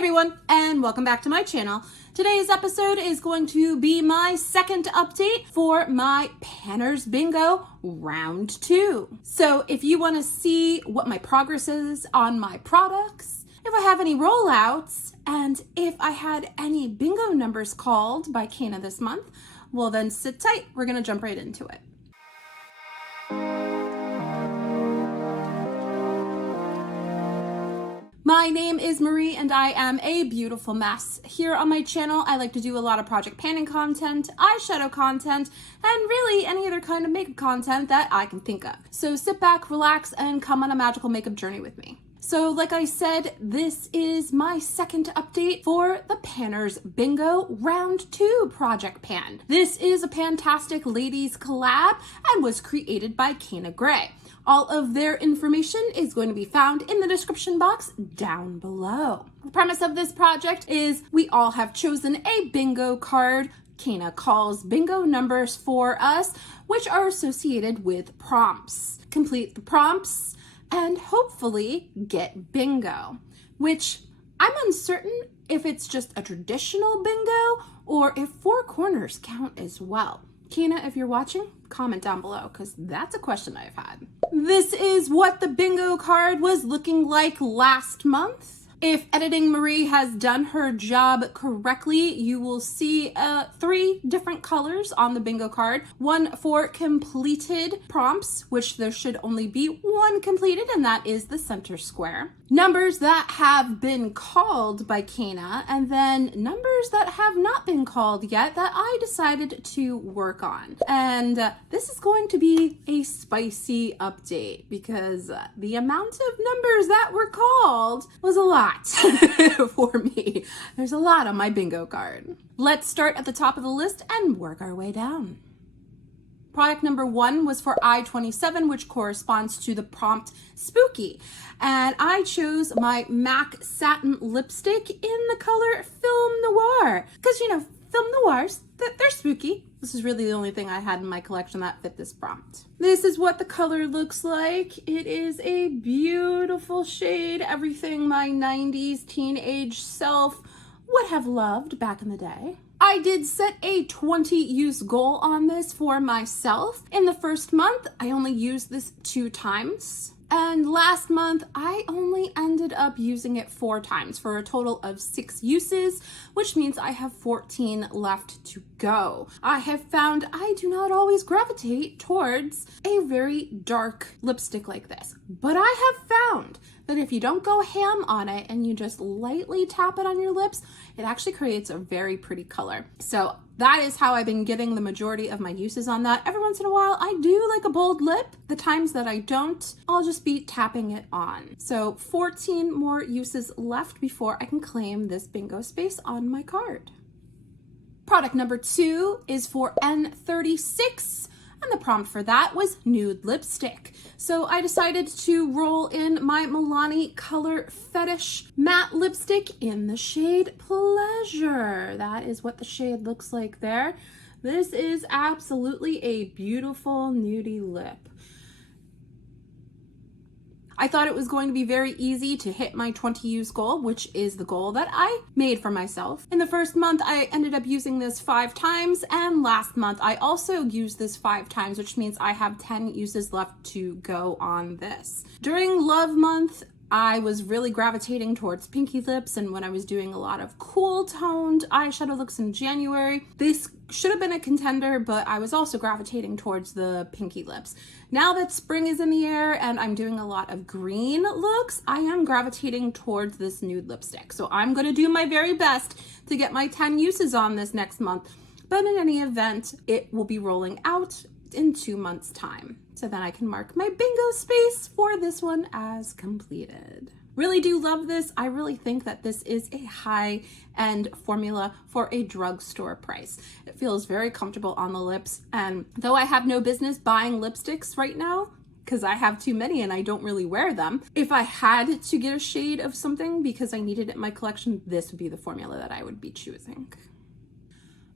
everyone, and welcome back to my channel. Today's episode is going to be my second update for my Panners Bingo Round 2. So if you want to see what my progress is on my products, if I have any rollouts, and if I had any bingo numbers called by Kana this month, well then sit tight, we're going to jump right into it. My name is Marie and I am a beautiful mess. Here on my channel, I like to do a lot of project panning content, eyeshadow content, and really any other kind of makeup content that I can think of. So sit back, relax, and come on a magical makeup journey with me. So like I said, this is my second update for the Panners Bingo Round 2 project pan. This is a fantastic ladies collab and was created by Kana Gray. All of their information is going to be found in the description box down below. The premise of this project is we all have chosen a bingo card. Kana calls bingo numbers for us, which are associated with prompts. Complete the prompts and hopefully get bingo, which I'm uncertain if it's just a traditional bingo or if four corners count as well. Kana, if you're watching, comment down below because that's a question I've had. This is what the bingo card was looking like last month. If Editing Marie has done her job correctly, you will see 3 different colors on the bingo card. One for completed prompts, which there should only be one completed, and that is the center square. Numbers that have been called by Kana, and then numbers that have not been called yet that I decided to work on. And this is going to be a spicy update because the amount of numbers that were called was a lot. For me. There's a lot on my bingo card. Let's start at the top of the list and work our way down. Product number 1 was for I-27, which corresponds to the prompt Spooky. And I chose my MAC Satin Lipstick in the color Film Noir. Because, you know, Film Noirs, they're spooky. This is really the only thing I had in my collection that fit this prompt. This is what the color looks like. It is a beautiful shade, everything my 90s teenage self would have loved back in the day. I did set a 20 use goal on this for myself. In the first month, I only used this 2 times. And last month, I only ended up using it 4 times for a total of 6 uses, which means I have 14 left to go. I have found I do not always gravitate towards a very dark lipstick like this, but I have found that if you don't go ham on it and you just lightly tap it on your lips, it actually creates a very pretty color. So that is how I've been getting the majority of my uses on that. Every once in a while, I do like a bold lip. The times that I don't, I'll just be tapping it on. So 14 more uses left before I can claim this bingo space on my card. Product number 2 is for N36. And the prompt for that was nude lipstick. So I decided to roll in my Milani Color Fetish matte lipstick in the shade Pleasure. That is what the shade looks like there. This is absolutely a beautiful nudie lip. I thought it was going to be very easy to hit my 20 use goal, which is the goal that I made for myself. In the first month, I ended up using this 5 times, and last month I also used this 5 times, which means I have 10 uses left to go on this. During Love Month, I was really gravitating towards pinky lips, and when I was doing a lot of cool toned eyeshadow looks in January, this should have been a contender, but I was also gravitating towards the pinky lips. Now that spring is in the air and I'm doing a lot of green looks, I am gravitating towards this nude lipstick. So I'm going to do my very best to get my 10 uses on this next month. But in any event, it will be rolling out in 2 months' time. So then I can mark my bingo space for this one as completed. Really do love this. I really think that this is a high-end formula for a drugstore price. It feels very comfortable on the lips, and though I have no business buying lipsticks right now, because I have too many and I don't really wear them, if I had to get a shade of something because I needed it in my collection, this would be the formula that I would be choosing.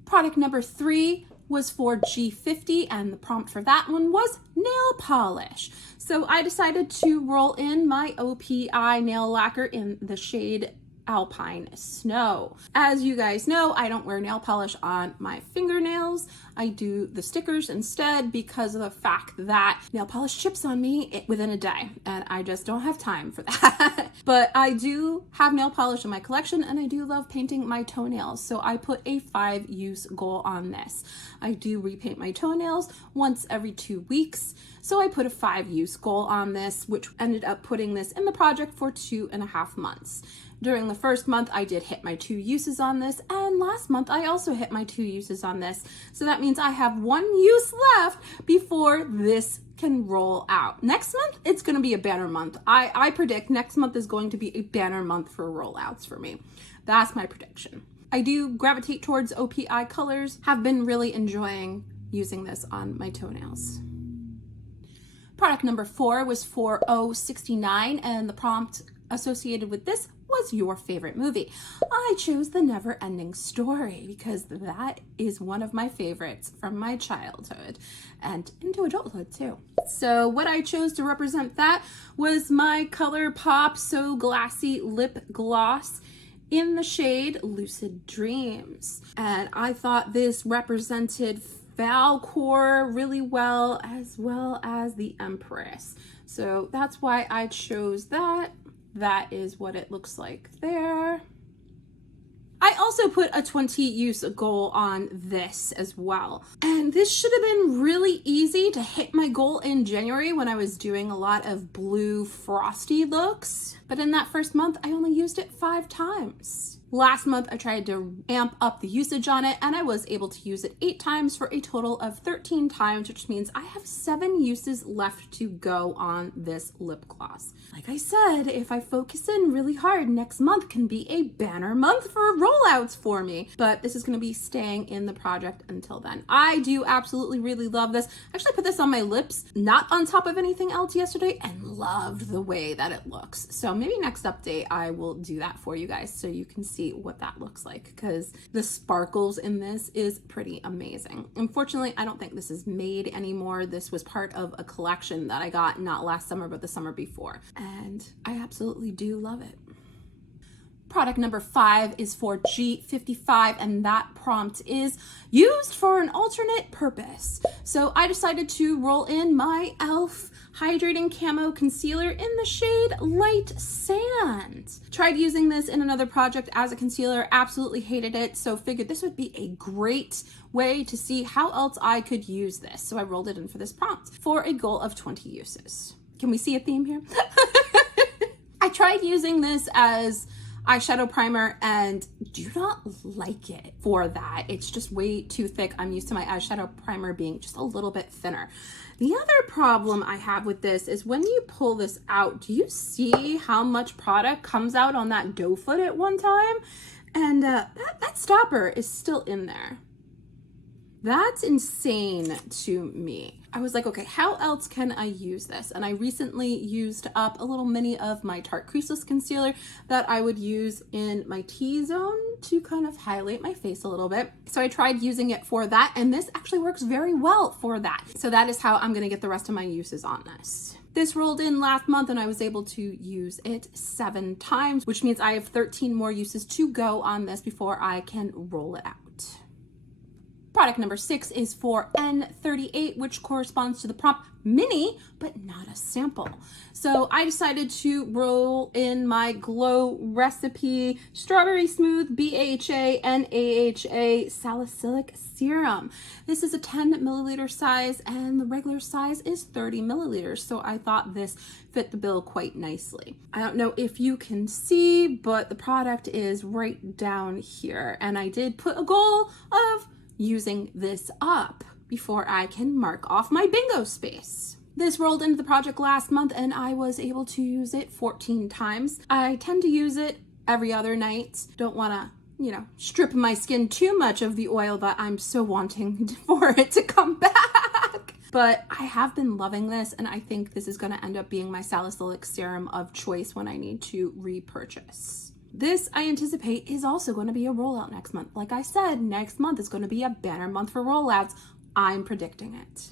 Product number 3 was for G50, and the prompt for that one was nail polish. So I decided to roll in my OPI nail lacquer in the shade Alpine Snow. As you guys know, I don't wear nail polish on my fingernails. I do the stickers instead because of the fact that nail polish chips on me within a day, and I just don't have time for that. But I do have nail polish in my collection, and I do love painting my toenails, so I put a 5-use goal on this. I do repaint my toenails once every 2 weeks, so I put a 5-use goal on this, which ended up putting this in the project for 2.5 months. During the first month, I did hit my 2 uses on this, and last month I also hit my 2 uses on this. So that means I have 1 use left before this can roll out. Next month, it's going to be a banner month. I predict next month is going to be a banner month for rollouts for me. That's my prediction. I do gravitate towards OPI colors, have been really enjoying using this on my toenails. Product number 4 was for O69, and the prompt associated with this was your favorite movie. I chose The Neverending Story because that is one of my favorites from my childhood and into adulthood too. So what I chose to represent that was my ColourPop So Glassy Lip Gloss in the shade Lucid Dreams. And I thought this represented Falcor really well as the Empress. So that's why I chose that. That is what it looks like there. I also put a 20-use goal on this as well. And this should have been really easy to hit my goal in January when I was doing a lot of blue frosty looks. But in that first month, I only used it 5 times. Last month, I tried to amp up the usage on it, and I was able to use it 8 times for a total of 13 times, which means I have 7 uses left to go on this lip gloss. Like I said, if I focus in really hard, next month can be a banner month for rollouts for me, but this is going to be staying in the project until then. I do absolutely really love this. I actually put this on my lips, not on top of anything else yesterday, and loved the way that it looks. So maybe next update, I will do that for you guys so you can see what that looks like, because the sparkles in this is pretty amazing. Unfortunately, I don't think this is made anymore. This was part of a collection that I got not last summer, but the summer before, and I absolutely do love it. Product number 5 is for G55, and that prompt is used for an alternate purpose. So I decided to roll in my e.l.f. Hydrating Camo Concealer in the shade Light Sand. Tried using this in another project as a concealer, absolutely hated it, so figured this would be a great way to see how else I could use this. So I rolled it in for this prompt for a goal of 20 uses. Can we see a theme here? I tried using this as eyeshadow primer and do not like it for that. It's just way too thick. I'm used to my eyeshadow primer being just a little bit thinner. The other problem I have with this is when you pull this out, do you see how much product comes out on that doe foot at one time? And that stopper is still in there. That's insane to me. I was like, okay, how else can I use this? And I recently used up a little mini of my Tarte Creaseless Concealer that I would use in my T-zone to kind of highlight my face a little bit. So I tried using it for that, and this actually works very well for that. So that is how I'm gonna get the rest of my uses on this. This rolled in last month and I was able to use it 7 times, which means I have 13 more uses to go on this before I can roll it out. Product number 6 is for N38, which corresponds to the prompt mini, but not a sample. So I decided to roll in my Glow Recipe Strawberry Smooth BHA and AHA Salicylic Serum. This is a 10 milliliter size and the regular size is 30 milliliters. So I thought this fit the bill quite nicely. I don't know if you can see, but the product is right down here. And I did put a goal of using this up before I can mark off my bingo space. This rolled into the project last month and I was able to use it 14 times. I tend to use it every other night. Don't want to, strip my skin too much of the oil that I'm so wanting for it to come back. But I have been loving this, and I think this is going to end up being my salicylic serum of choice when I need to repurchase. This, I anticipate, is also going to be a rollout next month. Like I said, next month is going to be a banner month for rollouts. I'm predicting it.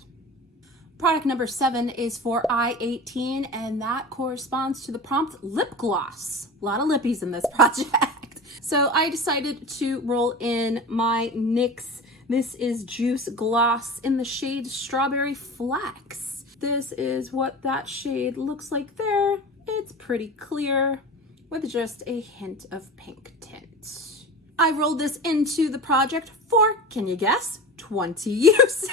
Product number 7 is for I-18, and that corresponds to the prompt lip gloss. A lot of lippies in this project. So I decided to roll in my NYX This Is Juice gloss in the shade Strawberry Flex. This is what that shade looks like there. It's pretty clear with just a hint of pink tint. I rolled this into the project for, can you guess, 20 uses.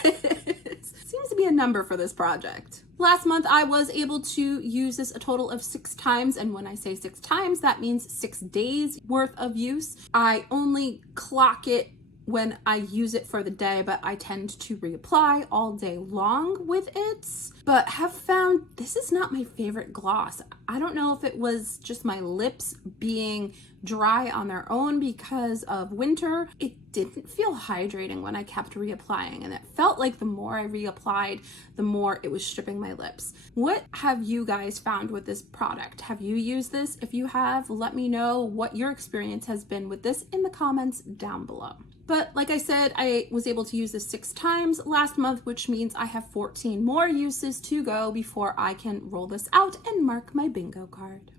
Seems to be a number for this project. Last month, I was able to use this a total of 6 times. And when I say 6 times, that means 6 days worth of use. I only clock it when I use it for the day, but I tend to reapply all day long with it. But have found this is not my favorite gloss. I don't know if it was just my lips being dry on their own because of winter. It didn't feel hydrating when I kept reapplying, and it felt like the more I reapplied, the more it was stripping my lips. What have you guys found with this product? Have you used this? If you have, let me know what your experience has been with this in the comments down below. But like I said, I was able to use this 6 times last month, which means I have 14 more uses to go before I can roll this out and mark my bingo card.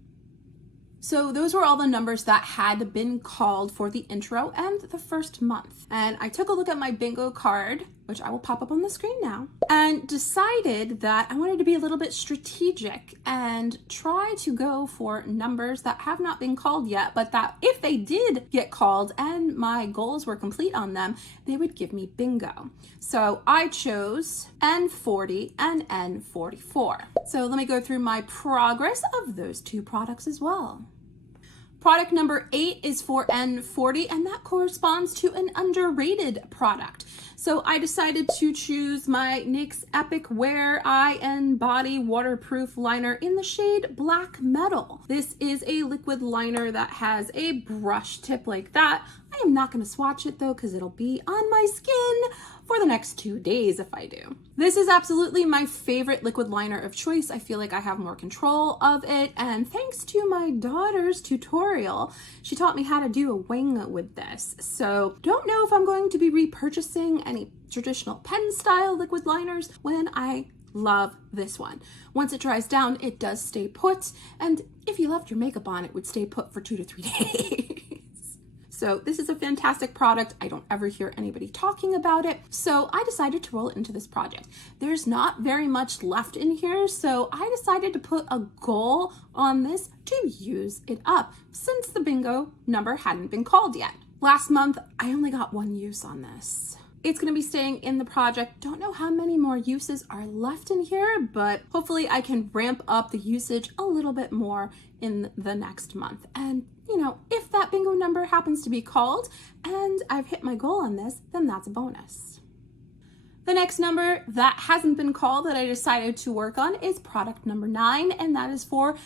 So those were all the numbers that had been called for the intro and the first month. And I took a look at my bingo card, which I will pop up on the screen now, and decided that I wanted to be a little bit strategic and try to go for numbers that have not been called yet, but that if they did get called and my goals were complete on them, they would give me bingo. So I chose N40 and N44. So let me go through my progress of those 2 products as well. Product number 8 is for N40, and that corresponds to an underrated product. So I decided to choose my NYX Epic Wear Eye and Body Waterproof Liner in the shade Black Metal. This is a liquid liner that has a brush tip like that. I am not going to swatch it though, because it'll be on my skin for the next 2 days if I do. This is absolutely my favorite liquid liner of choice. I feel like I have more control of it, and thanks to my daughter's tutorial, she taught me how to do a wing with this. So don't know if I'm going to be repurchasing any traditional pen style liquid liners when I love this one. Once it dries down, it does stay put, and if you left your makeup on, it would stay put for 2 to 3 days. So this is a fantastic product. I don't ever hear anybody talking about it. So I decided to roll it into this project. There's not very much left in here, so I decided to put a goal on this to use it up since the bingo number hadn't been called yet. Last month, I only got 1 use on this. It's going to be staying in the project. Don't know how many more uses are left in here, but hopefully I can ramp up the usage a little bit more in the next month. And you know, if that bingo number happens to be called and I've hit my goal on this, then that's a bonus. The next number that hasn't been called that I decided to work on is product number 9, and that is for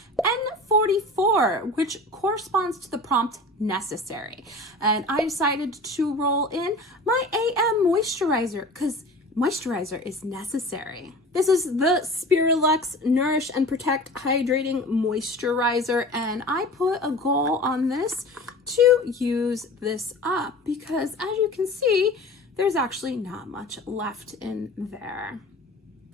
N44, which corresponds to the prompt necessary. And I decided to roll in my AM moisturizer because moisturizer is necessary. This is the Spirulux Nourish and Protect Hydrating Moisturizer, and I put a goal on this to use this up because, as you can see, there's actually not much left in there.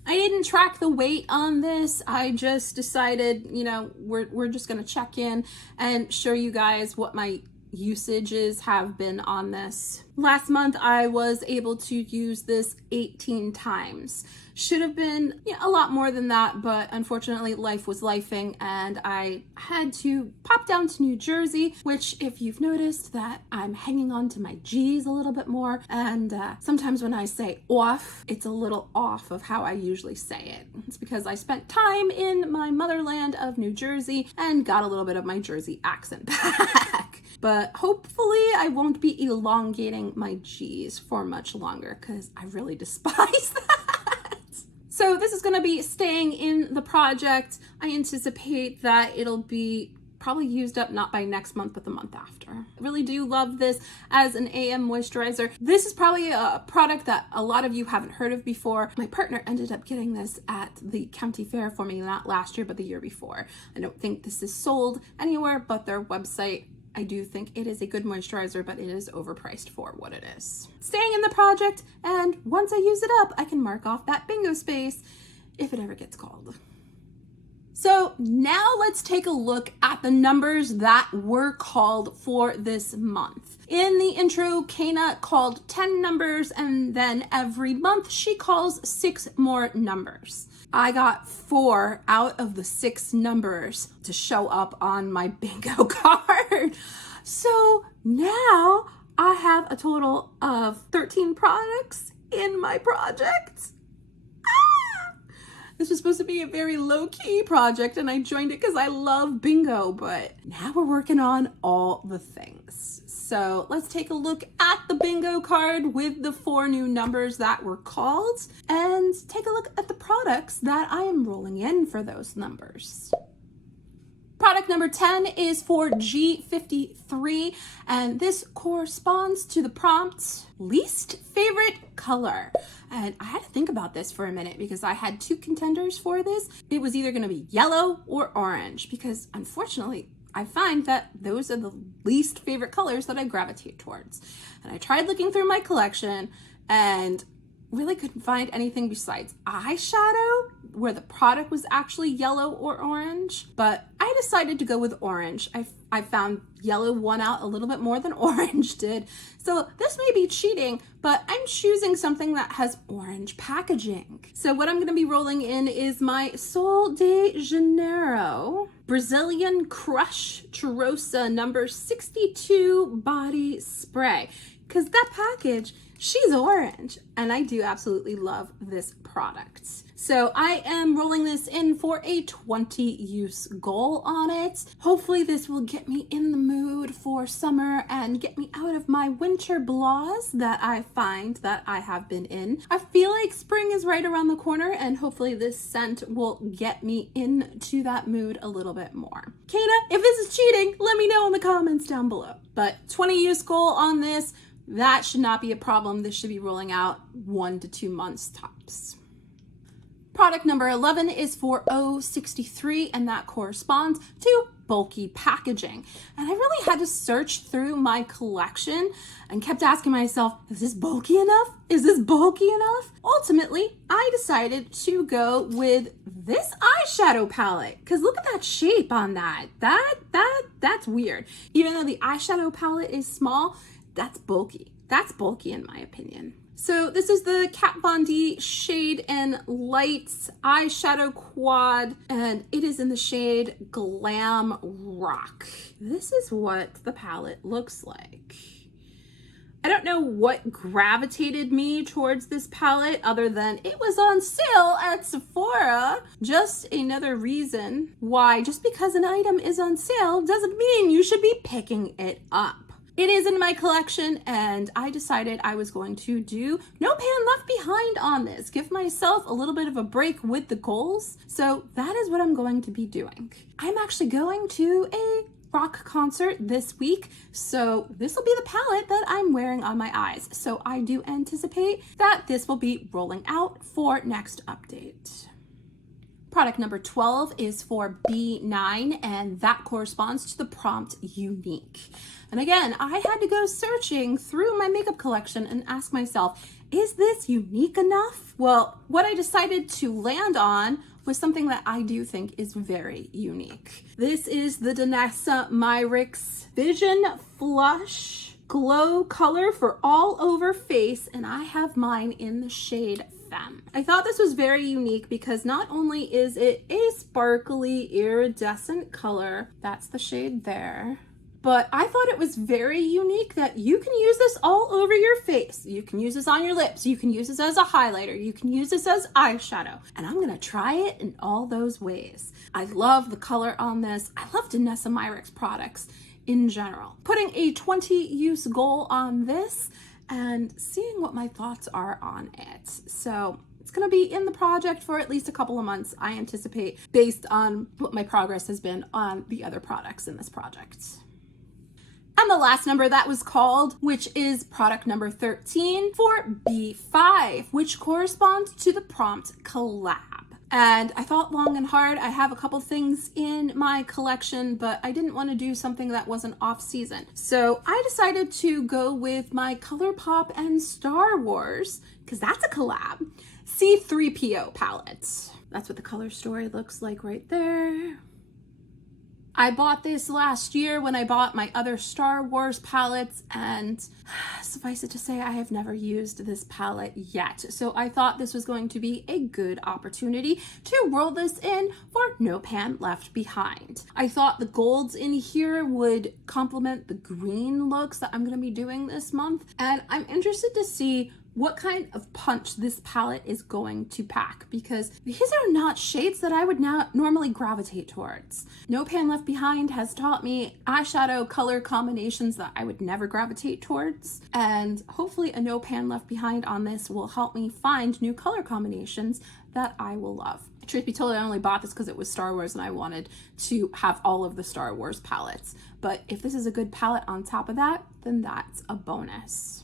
I didn't track the weight on this. I just decided, you know, we're just gonna check in and show you guys what my usages have been on this. Last month I was able to use this 18 times. Should have been a lot more than that, but unfortunately life was lifing and I had to pop down to New Jersey, which if you've noticed that I'm hanging on to my G's a little bit more, and sometimes when I say off, it's a little off of how I usually say it. It's because I spent time in my motherland of New Jersey and got a little bit of my Jersey accent back. But hopefully I won't be elongating my G's for much longer because I really despise that. So this is going to be staying in the project. I anticipate that it'll be probably used up not by next month, but the month after. I really do love this as an AM moisturizer. This is probably a product that a lot of you haven't heard of before. My partner ended up getting this at the county fair for me, not last year, but the year before. I don't think this is sold anywhere but their website. I do think it is a good moisturizer, but it is overpriced for what it is. Staying in the project, and once I use it up, I can mark off that bingo space if it ever gets called. So now let's take a look at the numbers that were called for this month. In the intro, Kana called 10 numbers, and then every month she calls 6 more numbers. I got 4 out of the 6 numbers to show up on my bingo card. So now I have a total of 13 products in my project. This was supposed to be a very low-key project, and I joined it because I love bingo, but now we're working on all the things. So let's take a look at the bingo card with the 4 new numbers that were called, and take a look at the products that I am rolling in for those numbers. Product number 10 is for G53, and this corresponds to the prompt, least favorite color. And I had to think about this for a minute because I had 2 contenders for this. It was either gonna be yellow or orange, because unfortunately, I find that those are the least favorite colors that I gravitate towards. And I tried looking through my collection and really couldn't find anything besides eyeshadow where the product was actually yellow or orange, but I decided to go with orange. I found yellow won out a little bit more than orange did. So this may be cheating, but I'm choosing something that has orange packaging. So what I'm gonna be rolling in is my Sol de Janeiro Brazilian Crush Cheirosa number 62 body spray. Because that package, she's orange, and I do absolutely love this product. So I am rolling this in for a 20 use goal on it. Hopefully this will get me in the mood for summer and get me out of my winter blahs that I find that I have been in. I feel like spring is right around the corner, and hopefully this scent will get me into that mood a little bit more. Kana, if this is cheating, let me know in the comments down below. But 20 use goal on this, that should not be a problem. This should be rolling out 1 to 2 months tops. Product number 11 is for O63, and that corresponds to bulky packaging. And I really had to search through my collection and kept asking myself, is this bulky enough? Is this bulky enough? Ultimately, I decided to go with this eyeshadow palette, because look at that shape on that. That's weird. Even though the eyeshadow palette is small, that's bulky. That's bulky in my opinion. So this is the Kat Von D Shade and Lights eyeshadow quad, and it is in the shade Glamrok. This is what the palette looks like. I don't know what gravitated me towards this palette other than it was on sale at Sephora. Just another reason why just because an item is on sale doesn't mean you should be picking it up. It is in my collection, and I decided I was going to do no pan left behind on this. Give myself a little bit of a break with the goals. So that is what I'm going to be doing. I'm actually going to a rock concert this week, so this will be the palette that I'm wearing on my eyes. So I do anticipate that this will be rolling out for next update. Product number 12 is for B9, and that corresponds to the prompt unique. And again, I had to go searching through my makeup collection and ask myself, is this unique enough? Well, what I decided to land on was something that I do think is very unique. This is the Danessa Myricks Vision Flush Glow Color for all over face, and I have mine in the shade Femme. I thought this was very unique because not only is it a sparkly iridescent color, that's the shade there, but I thought it was very unique that you can use this all over your face. You can use this on your lips. You can use this as a highlighter. You can use this as eyeshadow. And I'm gonna try it in all those ways. I love the color on this. I love Danessa Myricks products in general. Putting a 20 use goal on this and seeing what my thoughts are on it. So it's gonna be in the project for at least a couple of months, I anticipate, based on what my progress has been on the other products in this project. And the last number that was called, which is product number 13 for B5, which corresponds to the prompt collab. And I thought long and hard. I have a couple things in my collection, but I didn't want to do something that wasn't off season. So I decided to go with my ColourPop and Star Wars, because that's a collab, C3PO palette. That's what the color story looks like right there. I bought this last year when I bought my other Star Wars palettes, and suffice it to say, I have never used this palette yet. So I thought this was going to be a good opportunity to roll this in for No Pan Left Behind. I thought the golds in here would complement the green looks that I'm going to be doing this month, and I'm interested to see what kind of punch this palette is going to pack, because these are not shades that I would not normally gravitate towards. No Pan Left Behind has taught me eyeshadow color combinations that I would never gravitate towards, and hopefully a No Pan Left Behind on this will help me find new color combinations that I will love. Truth be told, I only bought this because it was Star Wars and I wanted to have all of the Star Wars palettes, but if this is a good palette on top of that, then that's a bonus.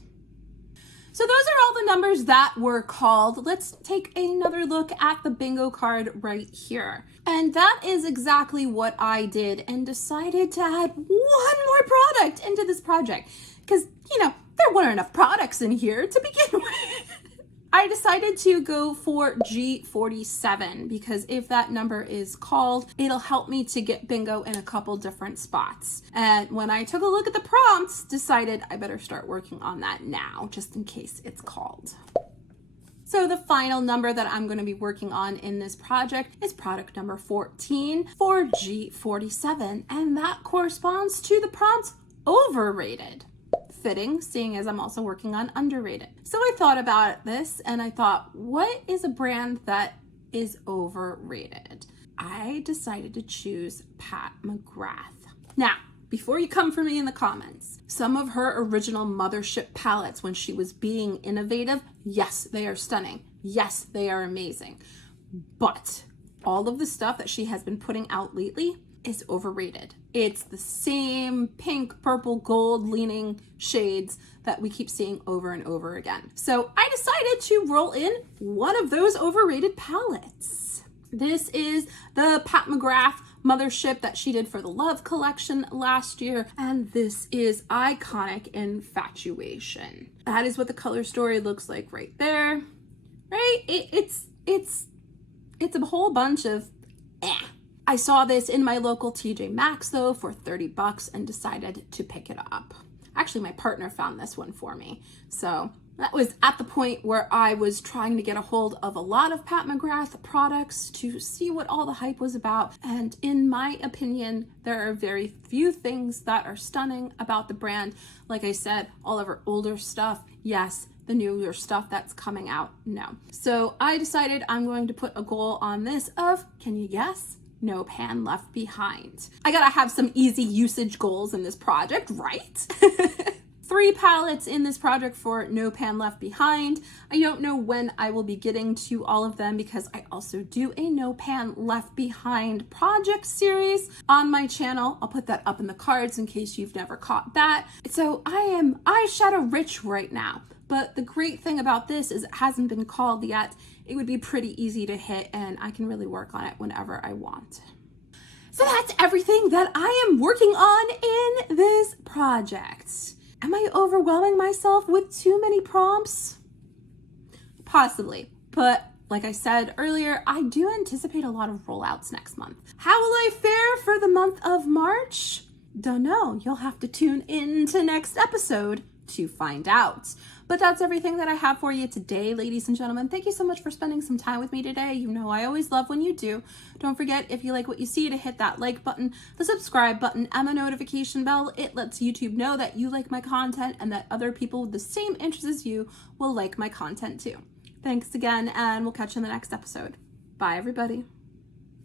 So those are all the numbers that were called. Let's take another look at the bingo card right here. And that is exactly what I did, and decided to add one more product into this project because, you know, there weren't enough products in here to begin with. I decided to go for G47 because if that number is called, it'll help me to get bingo in a couple different spots. And when I took a look at the prompts, decided I better start working on that now, just in case it's called. So the final number that I'm going to be working on in this project is product number 14 for G47, and that corresponds to the prompt overrated. Fitting, seeing as I'm also working on underrated. So I thought about this and I thought, what is a brand that is overrated? I decided to choose Pat McGrath. Now, before you come for me in the comments, some of her original Mthrshp palettes when she was being innovative, yes, they are stunning. Yes, they are amazing. But all of the stuff that she has been putting out lately is overrated. It's the same pink, purple, gold leaning shades that we keep seeing over and over again. So I decided to roll in one of those overrated palettes. This is the Pat McGrath Mthrshp that she did for the Love collection last year, and this is iconic Infatuation. That is what the color story looks like right there. Right? It's a whole bunch of I saw this in my local TJ Maxx though for 30 bucks and decided to pick it up. Actually, my partner found this one for me. So that was at the point where I was trying to get a hold of a lot of Pat McGrath products to see what all the hype was about. And in my opinion, there are very few things that are stunning about the brand. Like I said, all of her older stuff, yes. The newer stuff that's coming out, no. So I decided I'm going to put a goal on this of, can you guess? No Pan Left Behind. I gotta have some easy usage goals in this project, right? 3 palettes in this project for No Pan Left Behind. I don't know when I will be getting to all of them because I also do a No Pan Left Behind project series on my channel. I'll put that up in the cards in case you've never caught that. So I am eyeshadow rich right now. But the great thing about this is it hasn't been called yet. It would be pretty easy to hit and I can really work on it whenever I want. So that's everything that I am working on in this project. Am I overwhelming myself with too many prompts? Possibly, but like I said earlier, I do anticipate a lot of rollouts next month. How will I fare for the month of March? Don't know. You'll have to tune in to next episode to find out. But that's everything that I have for you today, ladies and gentlemen. Thank you so much for spending some time with me today. You know I always love when you do. Don't forget, if you like what you see, to hit that like button, the subscribe button, and the notification bell. It lets YouTube know that you like my content and that other people with the same interests as you will like my content too. Thanks again, and we'll catch you in the next episode. Bye, everybody.